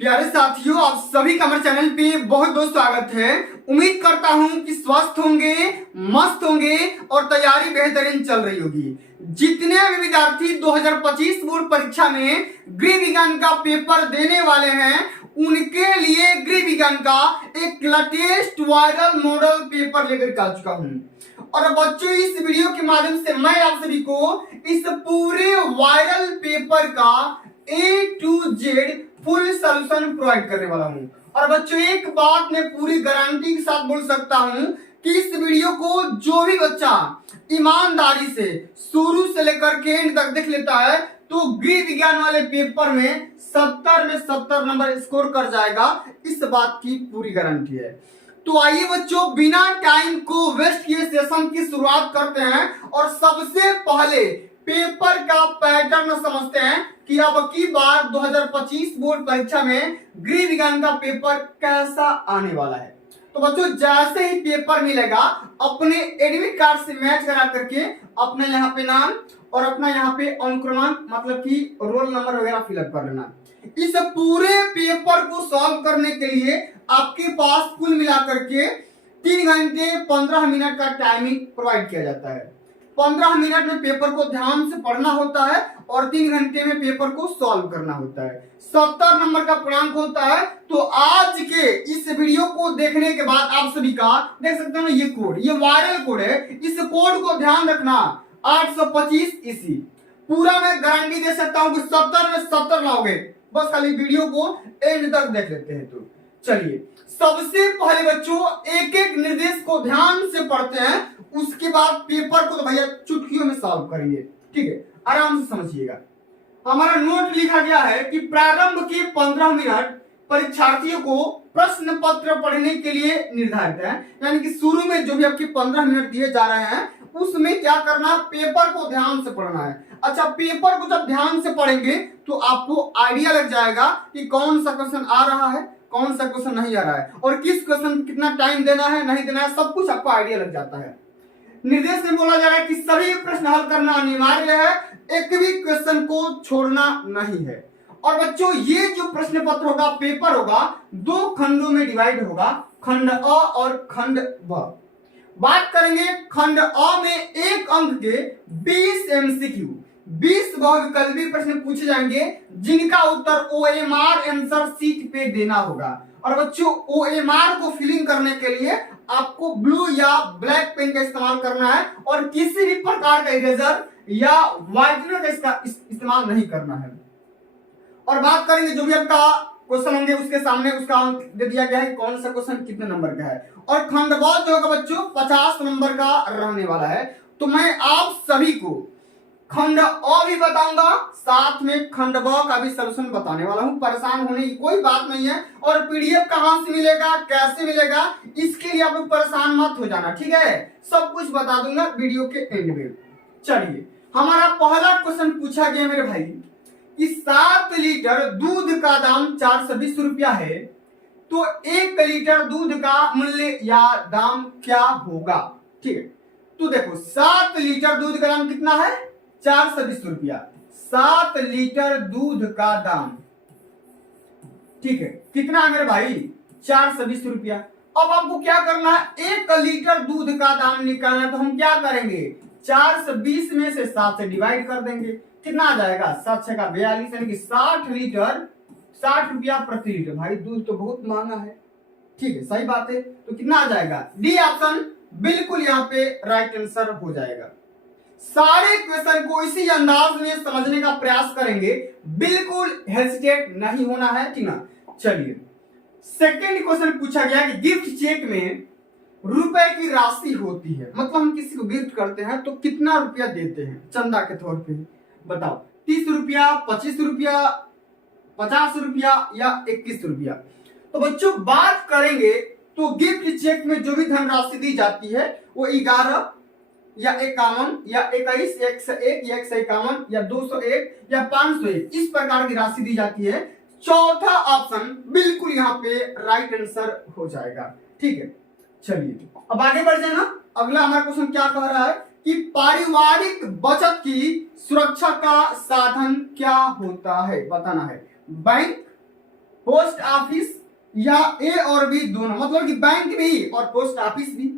प्यारे साथियों, आप सभी का हमारे चैनल पे बहुत बहुत स्वागत है। उम्मीद करता हूं कि स्वस्थ होंगे, मस्त होंगे और तैयारी बेहतरीन चल रही होगी। जितने भी विद्यार्थी 2025 बोर्ड परीक्षा में गृह विज्ञान का पेपर देने वाले हैं, उनके लिए गृह विज्ञान का एक लेटेस्ट वायरल मॉडल पेपर लेकर के आ चुका हूं। और बच्चों, इस वीडियो के माध्यम से मैं आप सभी को इस पूरे वायरल पेपर का A to Z full solution provide करने वाला हूं। और बच्चों, एक बात मैं पूरी गारंटी के साथ बोल सकता हूं कि इस वीडियो को जो भी बच्चा ईमानदारी से शुरू से लेकर के एंड तक देख लेता है तो गृह विज्ञान वाले पेपर में 70 में 70 नंबर स्कोर कर जाएगा। इस बात की पूरी गारंटी है। तो आइए बच्चों, बिना टाइम को वेस्ट किए सेशन की शुरुआत करते हैं और सबसे पहले पेपर का पैटर्न समझते हैं कि अब की बार 2025 बोर्ड परीक्षा में गृह विज्ञान का पेपर कैसा आने वाला है। तो बच्चों, जैसे ही पेपर मिलेगा अपने एडमिट कार्ड से मैच करा करके अपने यहाँ पे नाम और अपना यहाँ पे अनुक्रमांक मतलब कि रोल नंबर वगैरह फिलअप कर लेना। इस पूरे पेपर को सॉल्व करने के लिए आपके पास कुल मिलाकर के 3 घंटे 15 मिनट का टाइमिंग प्रोवाइड किया जाता है। 15 मिनट में पेपर को ध्यान से पढ़ना होता है और 3 घंटे में पेपर को सॉल्व करना होता है। 70 नंबर का पूर्णांक होता है। तो आज के इस वीडियो को देखने के बाद आप सभी का देख सकते हो, ये कोड, ये वायरल कोड है। इस कोड को ध्यान रखना, 825 इसी। पूरा मैं गारंटी दे सकता हूं कि 70 में 70 लाओगे। बस खाली वीडियो को एंड तक देख लेते हैं। तो चलिए, सबसे पहले बच्चों एक एक निर्देश को ध्यान से पढ़ते हैं, उसके बाद पेपर को तो भैया चुटकियों में सॉल्व करेंगे। ठीक है, आराम से समझिएगा। हमारा नोट लिखा गया है कि प्रारंभ के 15 मिनट परीक्षार्थियों को प्रश्न पत्र पढ़ने के लिए निर्धारित है। यानी कि शुरू में जो भी आपके 15 मिनट दिए जा रहे हैं उसमें क्या करना, पेपर को ध्यान से पढ़ना है। अच्छा, पेपर को जब ध्यान से पढ़ेंगे तो आपको आइडिया लग जाएगा कि कौन सा क्वेश्चन आ रहा है, कौन सा क्वेश्चन नहीं आ रहा है और किस क्वेश्चन कितना टाइम देना है, नहीं देना है, सब कुछ आपको आइडिया लग जाता है। निर्देश में बोला जा रहा है कि सभी प्रश्न हल करना अनिवार्य है, एक भी क्वेश्चन को छोड़ना नहीं है। और बच्चों, ये जो प्रश्न पत्र होगा, पेपर होगा, 2 खंडों में डिवाइड होगा, खंड अ और खंड ब। बात करेंगे खंड अ में 1 अंक के 20 एमसीक्यू, 20 बहुविकल्पी प्रश्न पूछे जाएंगे जिनका उत्तर OMR आंसर शीट पे देना होगा। और बच्चों, OMR को फिलिंग करने के लिए आपको ब्लू या ब्लैक पेन का इस्तेमाल करना है और किसी भी प्रकार का इरेजर या व्हाइटनर का इसका इस्तेमाल नहीं करना है। और बात करेंगे जो भी आपका क्वेश्चन होंगे उसके सामने उसका अंक दे दिया गया है, कौन सा क्वेश्चन कितने नंबर का है। और खंड ब जो होगा बच्चों 50 नंबर का रहने वाला है। तो मैं आप सभी को खंड अ भी बताऊंगा, साथ में खंड ब का भी सलूशन बताने वाला हूं। परेशान होने की कोई बात नहीं है। और पीडीएफ कहां से मिलेगा, कैसे मिलेगा, इसके लिए आप लोग परेशान मत हो जाना। ठीक है, सब कुछ बता दूंगा वीडियो के एंड में। चलिए, हमारा पहला क्वेश्चन पूछा गया मेरे भाई कि 7 लीटर दूध का दाम 420 रुपया है, तो 1 लीटर दूध का मूल्य या दाम क्या होगा। ठीक है, तो देखो 7 लीटर दूध का दाम कितना है, 420 रुपया। 7 लीटर दूध का दाम, ठीक है, कितना है मेरे भाई, 420 रुपया। अब आपको क्या करना है, 1 लीटर दूध का दाम निकालना है। तो हम क्या करेंगे, 420 में से 7 से डिवाइड कर देंगे। कितना आ जाएगा, 7 6 का 42, यानी कि 60 लीटर, 60 रुपया प्रति लीटर। भाई दूध तो बहुत महंगा है। ठीक है, सही बात है। तो कितना आ जाएगा, डी ऑप्शन बिल्कुल यहाँ पे राइट आंसर हो जाएगा। सारे क्वेश्चन को इसी अंदाज में समझने का प्रयास करेंगे, बिल्कुल हेजिटेट नहीं होना है। ठीक ना। चलिए, सेकंड क्वेश्चन पूछा गया कि गिफ्ट चेक में रुपए की राशि होती है, मतलब हम किसी को गिफ्ट करते हैं तो कितना रुपया देते हैं चंदा के तौर पे, बताओ। 30 रुपया, 25 रुपया, 50 रुपया या 21 रुपया। तो बच्चों, बात करेंगे तो गिफ्ट चेक में जो भी धनराशि दी जाती है वो 11 या 51 या 21, 101 या 151 या 201 या 501, इस प्रकार की राशि दी जाती है। चौथा ऑप्शन बिल्कुल यहाँ पे राइट आंसर हो जाएगा। ठीक है, चलिए अब आगे बढ़ जाना। अगला हमारा क्वेश्चन क्या कह रहा है कि पारिवारिक बचत की सुरक्षा का साधन क्या होता है, बताना है। बैंक, पोस्ट ऑफिस या ए और बी दोनों, मतलब कि बैंक भी और पोस्ट ऑफिस भी,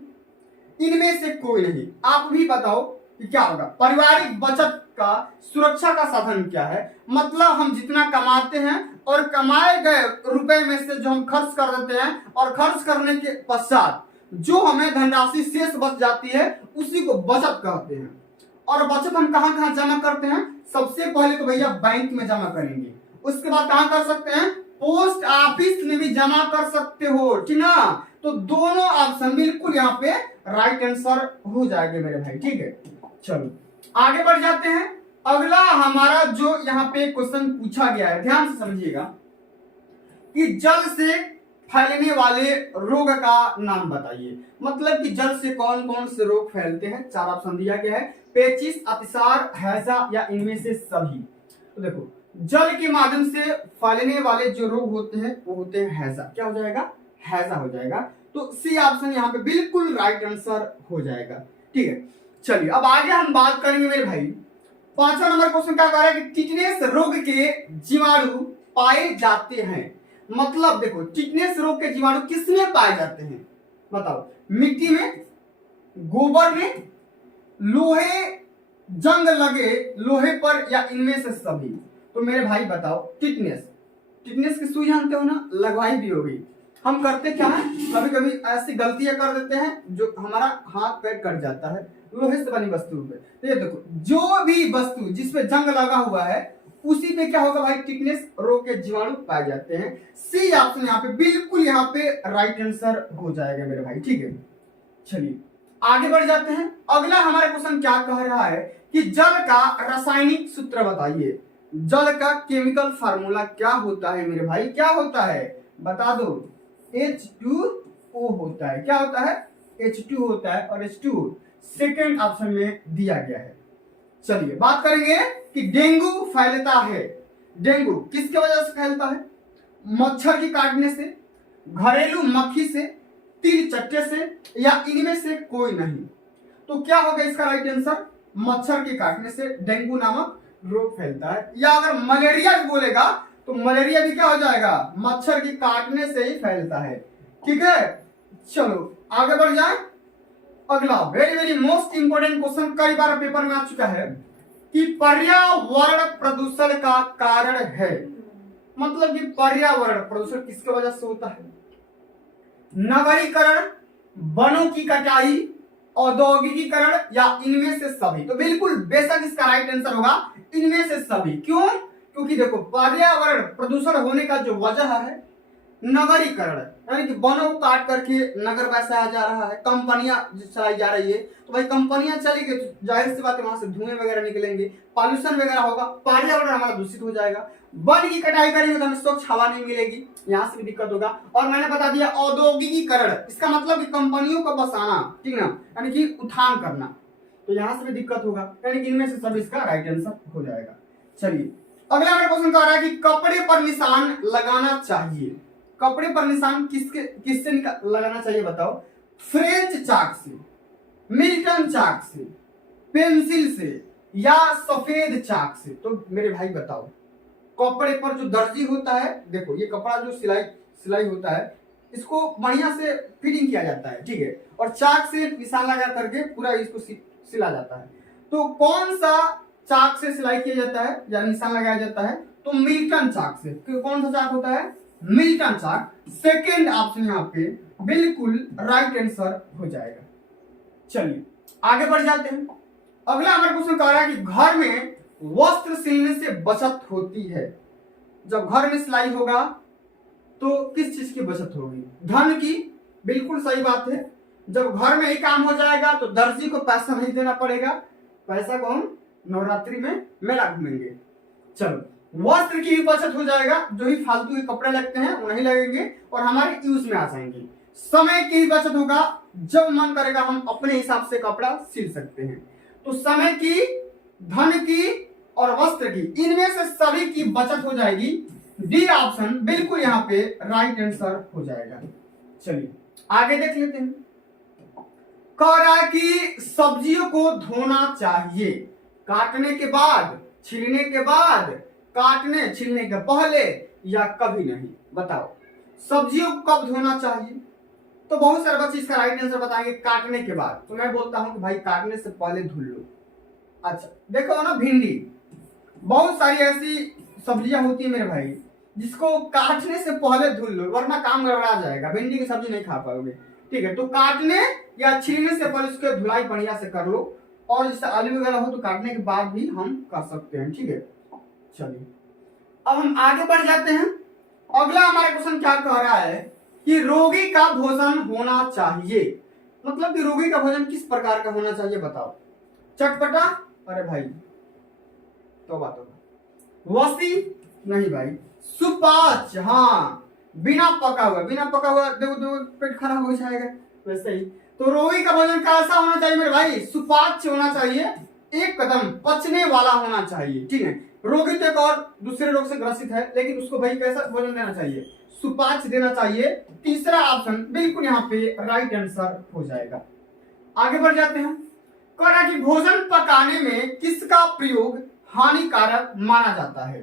इनमें से कोई नहीं। आप भी बताओ कि क्या होगा। पारिवारिक बचत का सुरक्षा का साधन क्या है, मतलब हम जितना कमाते हैं और कमाए गए रुपए में से जो हम खर्च कर देते हैं और खर्च करने के पश्चात जो हमें धनराशि शेष बच जाती है उसी को बचत कहते हैं। और बचत हम कहां कहां जमा करते हैं, सबसे पहले तो भैया बैंक में जमा करेंगे, उसके बाद कहां कर सकते हैं, पोस्ट ऑफिस में भी जमा कर सकते हो, ठीक ना। तो दोनों ऑप्शन बिल्कुल यहाँ पे राइट आंसर हो जाएंगे मेरे भाई, ठीक है। चलो आगे बढ़ जाते हैं। अगला हमारा जो यहाँ पे क्वेश्चन पूछा गया है, ध्यान से समझिएगा कि जल से फैलने वाले रोग का नाम बताइए। मतलब कि जल से कौन कौन से रोग फैलते हैं, चार ऑप्शन दिया गया है, पेचिश, अतिसार, हैजा या इनमें से सभी। तो देखो जल के माध्यम से फैलने वाले जो रोग होते हैं वो होते हैं हैजा। क्या हो जाएगा, हैजा हो जाएगा। तो सी ऑप्शन यहाँ पे बिल्कुल राइट आंसर हो जाएगा, ठीक है। चलिए अब आगे हम बात करेंगे मेरे भाई। 5वां नंबर क्वेश्चन क्या कह रहा है कि टिटनेस रोग के जीवाणु पाए जाते हैं। मतलब देखो टिटनेस रोग के जीवाणु किसमें पाए जाते हैं बताओ, मिट्टी में, गोबर में, लोहे जंग लगे लोहे पर या इनमें से सभी। तो मेरे भाई बताओ टिटनेस, टिटनेस की सुई जानते हो ना, लगवाई भी होगी। हम करते क्या है, कभी कभी ऐसी गलतियां कर देते हैं जो हमारा हाथ पैर कट जाता है लोहे से बनी वस्तु पे। तो ये देखो जो भी वस्तु जिसपे जंग लगा हुआ है उसी पे क्या होगा भाई, टिटनेस रोग के जीवाणु पाए जाते हैं। सी ऑप्शन यहाँ पे बिल्कुल यहाँ पे राइट आंसर हो जाएगा मेरे भाई, ठीक है। चलिए आगे बढ़ जाते हैं। अगला हमारा क्वेश्चन क्या कह रहा है कि जल का रासायनिक सूत्र बताइए। जल का केमिकल फार्मूला क्या होता है मेरे भाई, क्या होता है बता दो। H2O होता है। क्या होता है, H2 होता है और H2 सेकेंड ऑप्शन में दिया गया है। चलिए बात करेंगे कि डेंगू फैलता है। डेंगू किसके वजह से फैलता है, मच्छर के काटने से, घरेलू मक्खी से, तीर चट्टे से या इनमें से कोई नहीं। तो क्या होगा इसका राइट आंसर, मच्छर के काटने से डेंगू नामक रोग फैलता है। या अगर मलेरिया भी बोलेगा तो मलेरिया भी क्या हो जाएगा, मच्छर के काटने से ही फैलता है, ठीक है। चलो आगे बढ़ जाए। अगला very very most important question कई बार पेपर में आ चुका है कि पर्यावरण प्रदूषण का कारण है। मतलब कि पर्यावरण प्रदूषण किसके वजह से होता है, नगरीकरण, वनों की कटाई, औद्योगिकीकरण या इनमें से सभी। तो बिल्कुल बेशक इसका राइट आंसर होगा इनमें से सभी। क्यों, क्योंकि देखो पर्यावरण प्रदूषण होने का जो वजह है नगरीकरण, यानी कि वनों को काट करके नगर बसाया जा रहा है, कंपनियां चलाई जा रही है। तो भाई कंपनियां चली गई तो जाहिर सी बात है वहां से धुएं वगैरह निकलेंगे, पॉल्यूशन वगैरह होगा, पर्यावरण हमारा दूषित हो जाएगा। वन की कटाई करेंगे तो हमें स्वच्छ हवा नहीं मिलेगी, यहाँ से भी दिक्कत होगा। और मैंने बता दिया औद्योगिकीकरण, इसका मतलब कि कंपनियों को बसाना, ठीक ना, यानी कि उत्थान करना, तो यहाँ से भी दिक्कत होगा। यानी कि इनमें से सब इसका राइट आंसर हो जाएगा। चलिए अगला हमारा क्वेश्चन कह रहा है कि कपड़े पर निशान लगाना चाहिए। कपड़े पर निशान किससे लगाना चाहिए बताओ, फ्रेंच चाक से, मिल्टन चाक से, पेंसिल से या सफेद चाक से। तो मेरे भाई बताओ कपड़े पर जो दर्जी होता है, देखो ये कपड़ा जो सिलाई होता है इसको बढ़िया से फिटिंग किया जाता है, ठीक है, और चाक से निशान लगा करके पूरा इसको सिला जाता है। तो कौन सा चाक से सिलाई किया जाता है या निशान लगाया जाता है, तो मिल्टन चाक से। कौन सा चाक होता है, मिल्टन चाक। सेकेंड ऑप्शन यहाँ पे बिल्कुल राइट आंसर हो जाएगा। चलिए आगे बढ़ जाते हैं। अगला हमारा क्वेश्चन कह रहा है कि घर में वस्त्र सिलने से बचत होती है। जब घर में सिलाई होगा तो किस चीज की बचत होगी, धन की। बिल्कुल सही बात है, जब घर में ही काम हो जाएगा तो दर्जी को पैसा नहीं देना पड़ेगा, पैसा को हम नवरात्रि में मेला घूमेंगे। चलो वस्त्र की भी बचत हो जाएगा, जो ही फालतू के कपड़े लगते हैं वो नहीं लगेंगे और हमारे यूज में आ जाएंगे। समय की भी बचत होगा, जब मन करेगा हम अपने हिसाब से कपड़ा सिल सकते हैं। तो समय की, धन की और वस्त्र की, इनमें से सभी की बचत हो जाएगी। डी ऑप्शन बिल्कुल यहाँ पे राइट आंसर हो जाएगा। चलिए आगे देख लेते हैं। कह रहा है कि सब्जियों को धोना चाहिए, काटने के बाद, छीलने के बाद, काटने छीलने के पहले या कभी नहीं? बताओ। सब्जियों को कब धोना चाहिए? तो बहुत सारे बच्चे इसका राइट आंसर बताएंगे काटने के बाद। तो मैं बोलता हूं कि भाई काटने से पहले धुल लो। अच्छा देखो ना, भिंडी, बहुत सारी ऐसी सब्जियां होती है मेरे भाई जिसको काटने से पहले धुल लो, वरना काम गड़बड़ा जाएगा, भिंडी की सब्जी नहीं खा पाओगे। ठीक है, तो काटने या छीलने से पहले उसके धुलाई बढ़िया से कर लो। और जैसे आलू वगैरह हो तो काटने के बाद भी हम कर सकते हैं। ठीक है, चलिए अब हम आगे बढ़ जाते हैं। अगला हमारा क्वेश्चन क्या कह रहा है कि रोगी का भोजन होना चाहिए। मतलब कि रोगी का भोजन किस प्रकार का होना चाहिए? बताओ। चटपटा? अरे भाई तौबा तौबा। वसी? नहीं भाई। सुपाच्य? हाँ, बिना पका हुआ, बिना पका हुआ देखो तो पेट खराब हो जाएगा। वैसे ही तो रोगी का भोजन कैसा होना चाहिए मेरे भाई? सुपाच्य होना चाहिए, एक कदम पचने वाला होना चाहिए। ठीक है, रोगी तो एक और दूसरे रोग से ग्रसित है, लेकिन उसको भाई कैसा भोजन देना चाहिए? सुपाच्य देना चाहिए। तीसरा ऑप्शन बिल्कुल यहाँ पे राइट आंसर हो जाएगा। आगे बढ़ जाते हैं। कह रहा कि भोजन पकाने में किसका प्रयोग हानिकारक माना जाता है?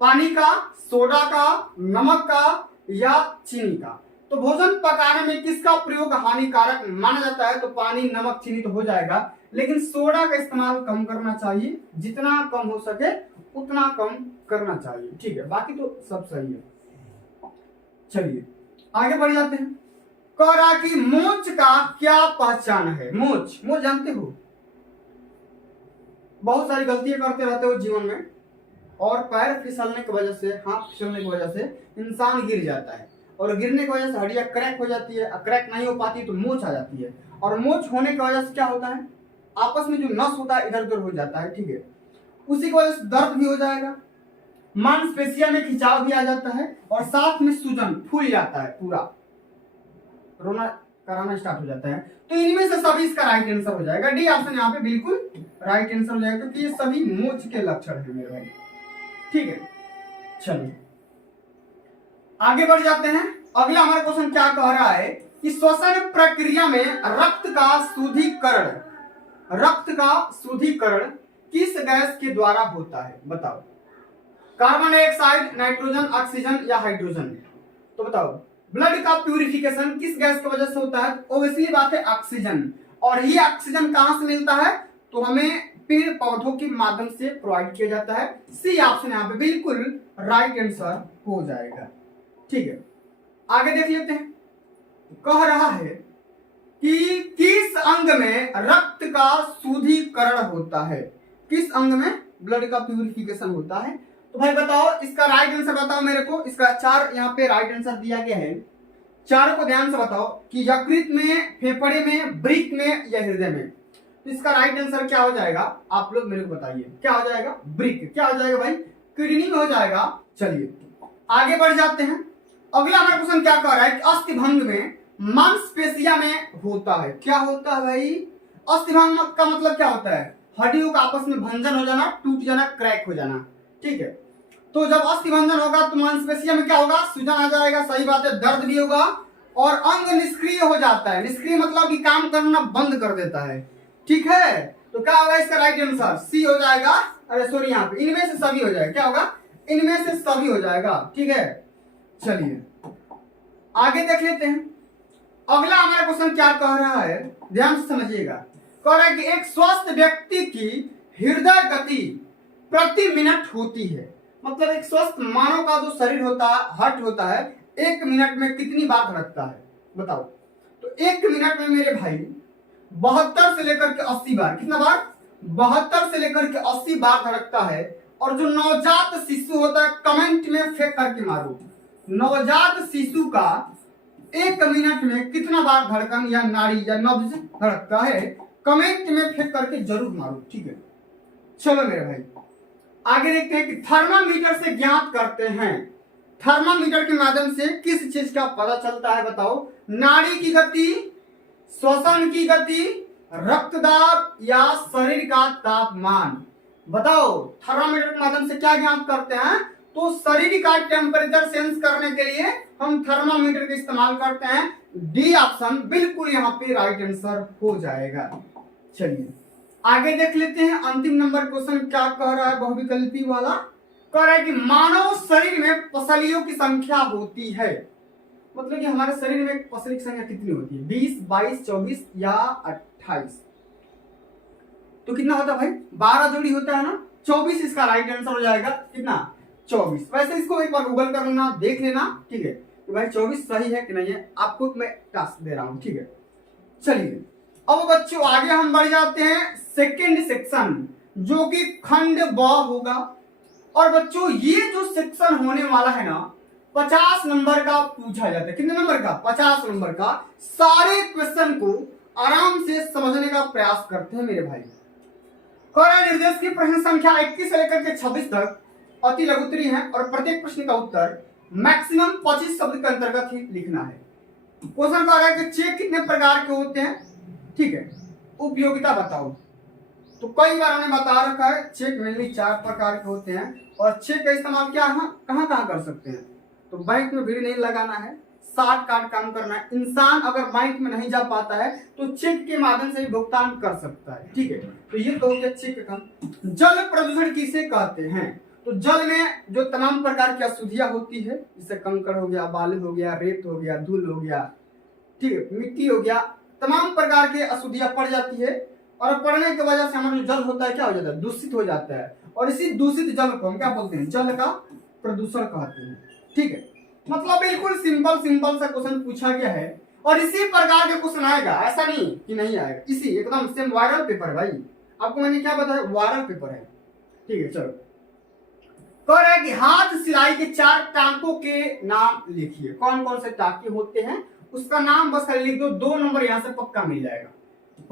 पानी का, सोडा का, नमक का या चीनी का? तो भोजन पकाने में किसका प्रयोग हानिकारक माना जाता है? तो पानी, नमक, चीनी तो हो जाएगा, लेकिन सोडा का इस्तेमाल कम करना चाहिए, जितना कम हो सके उतना कम करना चाहिए। ठीक है, बाकी तो सब सही है। चलिए आगे बढ़ जाते हैं। कह रहा कि मोच का क्या पहचान है? मोच, मोच जानते हो? बहुत सारी गलतियां करते रहते हो जीवन में, और पैर फिसलने की वजह से, हाथ फिसलने की वजह से इंसान गिर जाता है, और गिरने की वजह से हड्डियां क्रैक हो जाती है, क्रैक नहीं हो पाती तो मोच आ जाती है, और मोच होने की वजह से क्या होता है? आपस में जो नस होता है इधर उधर हो जाता है। ठीक है, उसी की वजह से दर्द भी हो जाएगा, मांसपेशियों में खिंचाव भी आ जाता है, और साथ में सूजन, फूल जाता है, पूरा रोना कराना स्टार्ट हो जाता है। तो इनमें से सभी इसका राइट आंसर हो जाएगा। डी ऑप्शन यहाँ पे बिल्कुल राइट आंसर हो जाएगा, क्योंकि ये सभी मोच के लक्षण है मेरे भाई। ठीक है, चलिए आगे बढ़ जाते हैं। अगला हमारा क्वेश्चन क्या कह रहा है कि श्वसन प्रक्रिया में रक्त का शुद्धिकरण किस गैस के द्वारा होता है? बताओ। कार्बन डाइऑक्साइड, नाइट्रोजन, ऑक्सीजन या हाइड्रोजन? तो बताओ। ब्लड का प्यूरिफिकेशन किस गैस की वजह से होता है? ओब्वियसली बात है ऑक्सीजन। और ये ऑक्सीजन कहां से मिलता है? तो हमें पेड़ पौधों के माध्यम से प्रोवाइड किया जाता है। सी ऑप्शन यहाँ पे बिल्कुल राइट आंसर हो जाएगा। ठीक है, आगे देख लेते हैं। कह रहा है कि किस अंग में रक्त का शुद्धिकरण होता है? किस अंग में ब्लड का प्यूरिफिकेशन होता है? तो भाई बताओ, इसका राइट आंसर बताओ मेरे को। इसका 4 यहाँ पे राइट आंसर दिया गया है, 4 को ध्यान से बताओ कि यकृत में, फेफड़े में, वृक्क में या हृदय में। तो इसका राइट आंसर क्या हो जाएगा? आप लोग मेरे को बताइए, क्या हो जाएगा? वृक्क। क्या हो जाएगा भाई? किडनी में हो जाएगा। चलिए आगे बढ़ जाते हैं। अगला हमारा क्वेश्चन क्या कह रहा है कि अस्थिभंग में मांसपेशियों में होता है। क्या होता है भाई? अस्थिभंग का मतलब क्या होता है? हड्डियों का आपस में भंजन हो जाना, टूट जाना, क्रैक हो जाना। ठीक है, तो जब अस्थिभंजन होगा तो मांसपेशियों में क्या होगा? सूजन आ जाएगा, सही बात है, दर्द भी होगा, और अंग निष्क्रिय हो जाता है। निष्क्रिय मतलब कि काम करना बंद कर देता है। ठीक है, तो क्या होगा इसका राइट आंसर? सी हो जाएगा। अरे सॉरी, यहाँ पे इनमें से सभी हो जाएगा। क्या होगा? इनमें से सभी हो जाएगा। ठीक है, चलिए आगे देख लेते हैं। अगला हमारा क्वेश्चन क्या कह रहा है, ध्यान से समझिएगा। कह रहा है कि एक स्वस्थ व्यक्ति की हृदय गति प्रति मिनट होती है। मतलब एक स्वस्थ मानव का जो शरीर होता है, हार्ट होता है, 1 मिनट में कितनी बार धड़कता है? बताओ। तो 1 मिनट में मेरे भाई 72 से लेकर के 80 बार। कितना बार? 72 से लेकर के 80 बार धड़कता है। और जो नवजात शिशु होता है, कमेंट में फेंक करके मारो, नवजात शिशु का 1 मिनट में कितना बार धड़कन या नाड़ी या नब्ज धड़कता है? कमेंट में फेंक करके जरूर मारो। ठीक है, चलो मेरे भाई आगे देखते हैं कि थर्मामीटर से ज्ञात करते हैं। थर्मामीटर के माध्यम से किस चीज का पता चलता है? बताओ। नाड़ी की गति, श्वसन की गति, रक्तदाब या शरीर का तापमान? बताओ। थर्मामीटर के माध्यम से क्या ज्ञात करते हैं? तो शरीर का टेम्परेचर सेंस करने के लिए हम थर्मामीटर का इस्तेमाल करते हैं। डी ऑप्शन बिल्कुल यहाँ पे राइट आंसर हो जाएगा। चलिए आगे देख लेते हैं। अंतिम नंबर क्वेश्चन क्या कह रहा है बहुविकल्पी वाला। कह रहा है कि मानव शरीर में पसलियों की संख्या होती है, मतलब कि हमारे शरीर में पसली की संख्या कितनी होती है, 20, 22, 24 या 28। तो कितना होता है भाई, 12 जोड़ी होता है ना, 24 इसका राइट आंसर हो जाएगा। कितना, 24। वैसे इसको एक बार गूगल कर लेना, देख लेना, ठीक है, तो भाई 24 सही है कि नहीं है, आपको मैं टास्क दे रहा हूं, ठीक है। चलिए अब बच्चों आगे हम बढ़ जाते हैं सेकेंड सेक्शन, जो कि खंड ब होगा। और बच्चों ये जो सेक्शन होने वाला है ना, 50 नंबर का पूछा जाता है। कितने नंबर का, 50 नंबर का। सारे क्वेश्चन को आराम से समझने का प्रयास करते हैं मेरे भाई। निर्देश की प्रश्न संख्या 21 से लेकर के 26 तक अति लघुत्तरी है और प्रत्येक प्रश्न का उत्तर मैक्सिमम 25 शब्द के अंतर्गत ही लिखना है। क्वेश्चन कह रहा है कि चेक कितने प्रकार के होते हैं, ठीक है, उपयोगिता बताओ। तो कई बार हमने बता रखा है चेक मेनली 4 प्रकार के होते हैं, और चेक का इस्तेमाल क्या कहां कहां कर सकते हैं। तो बैंक में भीड़ नहीं लगाना है, शॉर्ट काट काम करना है। इंसान अगर बैंक में नहीं जा पाता है तो चेक के माध्यम से ही भुगतान कर सकता है, ठीक है। तो ये तो हो गया चेक का काम। जल प्रदूषण किसे कहते हैं, तो जल में जो तमाम प्रकार की अशुद्धियां होती है, जैसे कंकड़ हो गया, बालू हो गया, रेत हो गया, धूल हो गया, ठीक है, मिट्टी हो गया, तमाम प्रकार के अशुद्धियां पड़ जाती है, और पड़ने की वजह से हमारा जो जल होता है क्या हो जाता है, दूषित हो जाता है। और इसी दूषित जल को हम क्या बोलते हैं, जल का प्रदूषण कहते हैं, ठीक है। मतलब बिल्कुल सिंपल सा क्वेश्चन पूछा गया है, और इसी प्रकार के क्वेश्चन आएगा, ऐसा नहीं कि नहीं आएगा, इसी एकदम सेम वायरल पेपर भाई। आपको मैंने क्या बताया, वायरल पेपर है, ठीक है। चलो कह रहा है कि हाथ सिलाई के 4 टांकों के नाम लिखिए। कौन कौन से टांके होते हैं उसका नाम बस खाली लिख दो, 2 नंबर यहां से पक्का मिल जाएगा।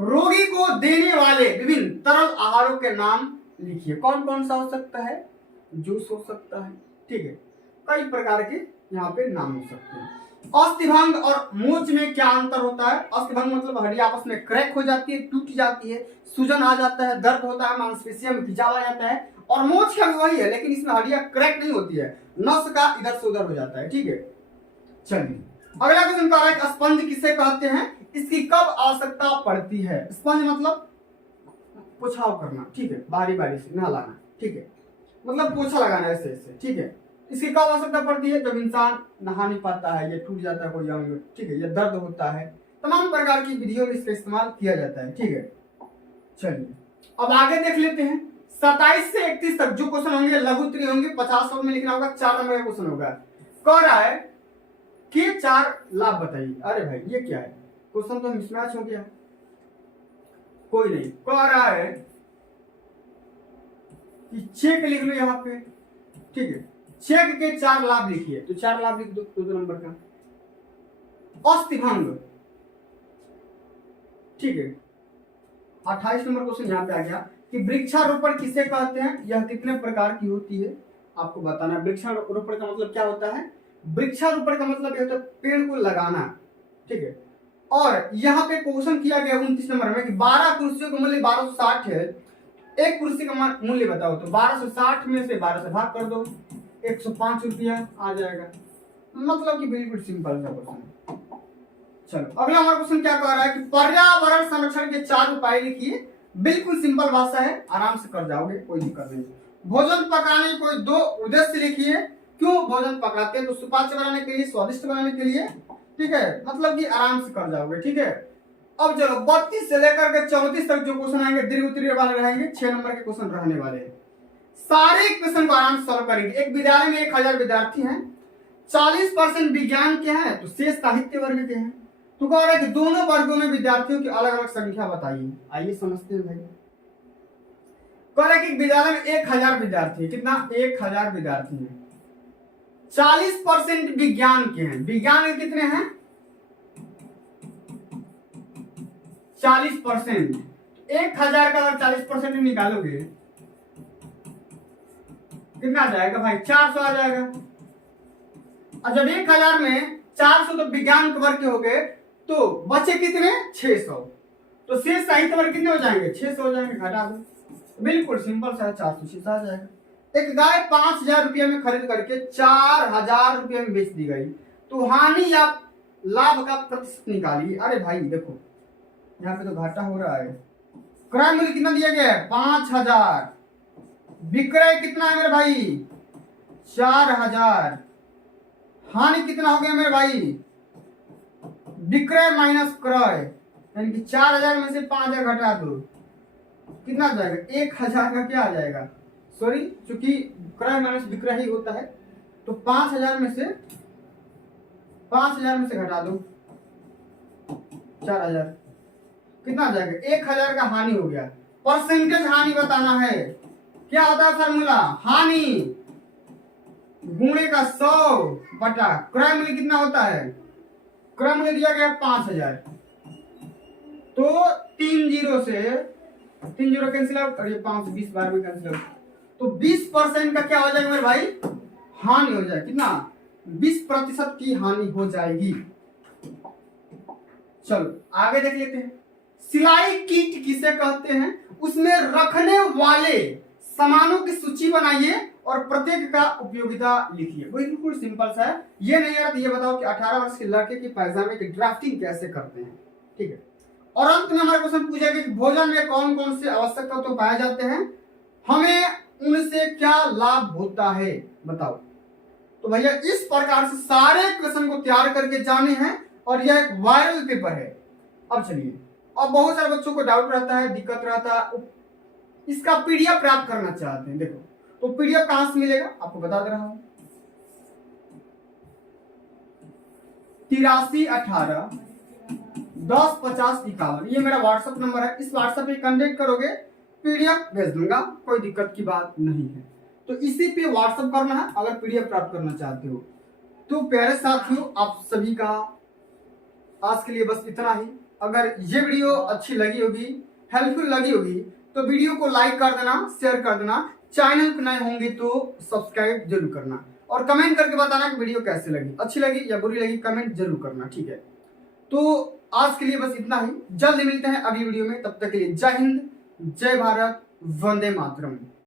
रोगी को देने वाले विभिन्न तरल आहारों के नाम लिखिए। कौन कौन सा हो सकता है, जूस हो सकता है, ठीक है, कई प्रकार के यहाँ पे नाम हो सकते हैं। अस्थिभंग और मोच में क्या अंतर होता है। अस्थिभंग मतलब हड्डी आपस में क्रैक हो जाती है, टूट जाती है, सूजन आ जाता है, दर्द होता है, मांसपेशियों में खिंचाव आ जाता है। और मोच का भी वही है, लेकिन इसमें हड्डियां क्रैक नहीं होती है, नस का इधर से उधर हो जाता है, ठीक है। चलिए अगला क्वेश्चन कह रहा है स्पंज किसे कहते हैं, इसकी कब आवश्यकता पड़ती है। स्पंज मतलब पोछाव करना, ठीक है, बारी बारी से नहलाना, ठीक है, मतलब पोछा लगाना ऐसे ऐसे, ठीक है। इसकी कब आवश्यकता पड़ती है, जब इंसान नहा नहीं पाता है, या टूट जाता है कोई अंग, ठीक है, या दर्द होता है, तमाम प्रकार की विधियों में इसका इस्तेमाल किया जाता है, ठीक है। चलिए अब आगे देख लेते हैं 27 से 31 तक जो क्वेश्चन होंगे लघुत्तरी होंगे, 50 शब्द में लिखना होगा, 4 नंबर का क्वेश्चन होगा। कह रहा है कि 4 लाभ बताइए। अरे भाई ये क्या है, क्वेश्चन तो मिसमैच हो गया, कोई नहीं। कह रहा है कि चेक लिख लो यहाँ पे, ठीक है, चेक के 4 लाभ लिखिए। तो 4 लाभ लिख दो, 2 नंबर का। अस्थिभंग, ठीक है, 28 नंबर क्वेश्चन यहाँ पे आ गया कि वृक्षारोपण किसे कहते हैं, यह कितने प्रकार की होती है, आपको बताना है। वृक्षारोपण का मतलब क्या होता है, वृक्षारोपण का मतलब यह होता है पेड़ को लगाना, ठीक है। और यहाँ पे क्वेश्चन किया गया 29 नंबर में कि 12 कुर्सियों का मूल्य 1260 है, एक कुर्सी का मूल्य बताओ। तो 1260 में से 12 से भाग कर दो, 105 रुपया आ जाएगा। मतलब कि बिल्कुल सिंपल सा क्वेश्चन। चलो अगला हमारा क्वेश्चन क्या कह रहा है कि पर्यावरण संरक्षण के 4 उपाय लिखिए। बिल्कुल सिंपल भाषा है, आराम से कर जाओगे, कोई दिक्कत नहीं। भोजन पकाने के कोई 2 उद्देश्य लिखिए। क्यों भोजन पकाते हैं, तो सुपाच्य बनाने के लिए, स्वादिष्ट बनाने के लिए, ठीक है, मतलब कि आराम से कर जाओगे, ठीक है। अब चलो 32 से लेकर के 34 तक जो क्वेश्चन आएंगे दीर्घ उत्तरीय वाले रहेंगे, 6 नंबर के क्वेश्चन रहने वाले हैं। सारे क्वेश्चन को आराम से सॉल्व करेंगे। एक विद्यालय में 1000 विद्यार्थी हैं, 40% विज्ञान के हैं, तो शेष साहित्य वर्ग के हैं। तो कह रहा है कि दोनों वर्गों में विद्यार्थियों की अलग अलग संख्या बताइए। आइए समझते हैं भाई। कह रहा है कि विद्यालय में 1000 विद्यार्थी है, कितना, 1000 विद्यार्थी हैं, 40% विज्ञान के हैं। विज्ञान के कितने हैं, 40%। 1000 का अगर 40% निकालोगे कितना आ जाएगा भाई, 400 आ जाएगा। और जब 1000 में 400 तो विज्ञान के वर्ग के हो गए, तो बचे कितने, 600। तो शेष साहित्य वर्ग कितने हो जाएंगे, 600 हो जाएंगे, घटा दो। बिल्कुल सिंपल सा, 400 आ जाएगा। एक गाय 5000 रुपये में खरीद करके 4000 रुपये में बेच दी गई, तो हानि या लाभ का प्रतिशत निकालिए। अरे भाई देखो यहाँ पे तो घाटा हो रहा है। क्रय मूल्य कितना दिया गया है, 5000। विक्रय कितना है मेरे भाई, 4000। हानि कितना हो गया मेरे भाई? विक्रय माइनस क्रय, यानी कि 4000 में से 5000 घटा दो, कितना आ जाएगा? 1000 का क्या आ जाएगा? सॉरी, चूंकि क्रय माइनस विक्रय ही होता है, तो 5000 में से घटा दो 4000, कितना आ जाएगा? 1000 का हानि हो गया। परसेंटेज हानि बताना है। क्या होता है फार्मूला? हानि गुणे का 100 बटा क्रय मूल्य कितना होता है? क्रय मूल्य दिया गया 5000, तो 3 जीरो कैंसिल आउट, और ये 520 बार भी कैंसिल आउट, तो 20% का क्या हो जाएगा मेरे भाई? हानि हो जाएगी। कितना? 20% की हानि हो जाएगी। चलो आगे देख लेते हैं। सिलाई किट किसे कहते हैं? उसमें रखने वाले सामानों की सूची बनाइए और प्रत्येक का उपयोगिता लिखिए। बिल्कुल सिंपल सा है। ये नहीं यार, ये बताओ कि 18 वर्ष के लड़के की पायजामे की ड्राफ्टिंग कैसे करते हैं। ठीक है। और अंत में हमारा क्वेश्चन पूछा गया कि भोजन में कौन कौन से आवश्यक तत्व पाए जाते हैं, हमें उनसे क्या लाभ होता है, बताओ। तो भैया इस प्रकार से सारे क्वेश्चन को तैयार करके जाने हैं, और यह एक वायरल पेपर है। अब चलिए, अब बहुत सारे बच्चों को डाउट रहता है, दिक्कत रहता है, इसका पीडीएफ प्राप्त करना चाहते हैं। देखो, तो पीडीएफ कहां से मिलेगा आपको बता दे रहा हूं। 8318105051, ये मेरा व्हाट्सएप नंबर है। इस व्हाट्सएप पे कांटेक्ट करोगे, पीडीएफ भेज दूंगा, कोई दिक्कत की बात नहीं है। तो इसी पे व्हाट्सएप करना है अगर पीडीएफ प्राप्त करना चाहते हो। तो प्यारे साथियों, आप सभी का आज के लिए बस इतना ही। अगर ये वीडियो अच्छी लगी होगी, हेल्पफुल लगी होगी, तो वीडियो को लाइक कर देना, शेयर कर देना, चैनल पर नए होंगे तो सब्सक्राइब जरूर करना, और कमेंट करके बताना कि वीडियो कैसे लगी, अच्छी लगी या बुरी लगी, कमेंट जरूर करना। ठीक है, तो आज के लिए बस इतना ही। जल्द मिलते हैं अगली वीडियो में, तब तक के लिए जय हिंद, जय भारत, वंदे मातरम।